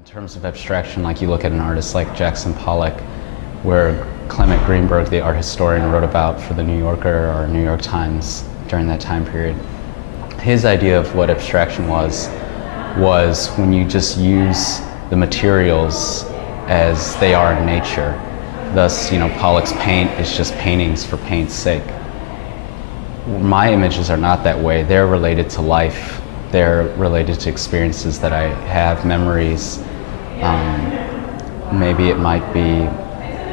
In terms of abstraction, like you look at an artist like Jackson Pollock, where Clement Greenberg, the art historian, wrote about for the New Yorker or New York Times during that time period. His idea of what abstraction was when you just use the materials as they are in nature. Thus, Pollock's paint is just paintings for paint's sake. My images are not that way. They're related to life. They're related to experiences that I have, memories. Maybe it might be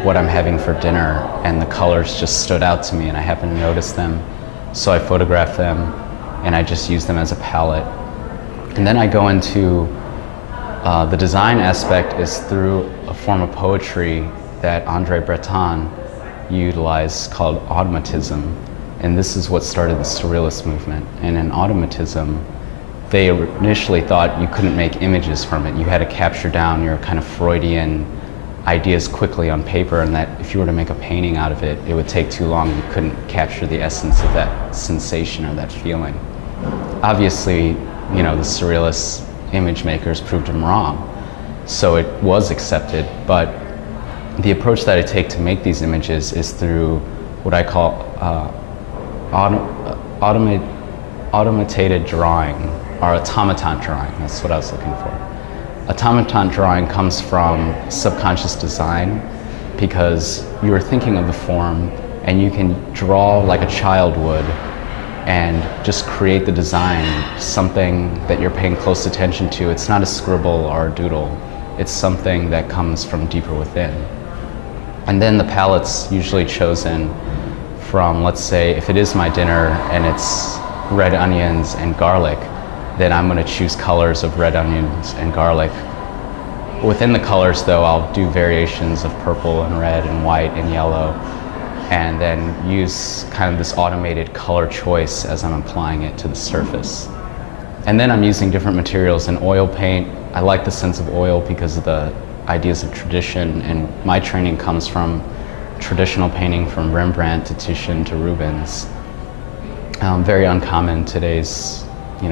what I'm having for dinner and the colors just stood out to me and I happen to notice them. So I photograph them and I just use them as a palette. And then I go into the design aspect is through a form of poetry that Andre Breton utilized called automatism. And this is what started the Surrealist movement. And in automatism, they initially thought you couldn't make images from it. You had to capture down your kind of Freudian ideas quickly on paper, and that if you were to make a painting out of it, it would take too long. You couldn't capture the essence of that sensation or that feeling. Obviously, the Surrealist image makers proved them wrong. So it was accepted, but the approach that I take to make these images is through what I call automated drawing, or automaton drawing. That's what I was looking for. Automaton drawing comes from subconscious design because you are thinking of the form and you can draw like a child would and just create the design, something that you're paying close attention to. It's not a scribble or a doodle. It's something that comes from deeper within. And then the palette's usually chosen from, let's say, if it is my dinner and it's red onions and garlic, then I'm going to choose colors of red onions and garlic. Within the colors, though, I'll do variations of purple and red and white and yellow, and then use kind of this automated color choice as I'm applying it to the surface. And then I'm using different materials. In oil paint, I like the sense of oil because of the ideas of tradition, and my training comes from traditional painting from Rembrandt to Titian to Rubens. Very uncommon in today's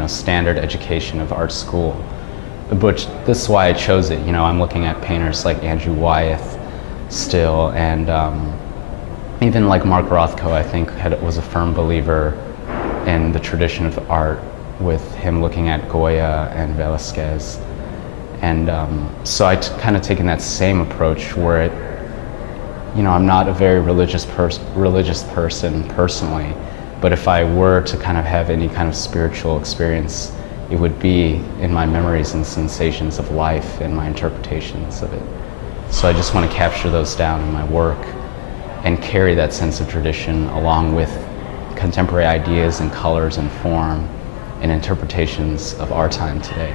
standard education of art school. But this is why I chose it. I'm looking at painters like Andrew Wyeth still, and even like Mark Rothko, I think, was a firm believer in the tradition of art, with him looking at Goya and Velasquez. And so I kind of taken that same approach where I'm not a very religious person personally, but if I were to kind of have any kind of spiritual experience, it would be in my memories and sensations of life and my interpretations of it. So I just want to capture those down in my work and carry that sense of tradition along with contemporary ideas and colors and form and interpretations of our time today.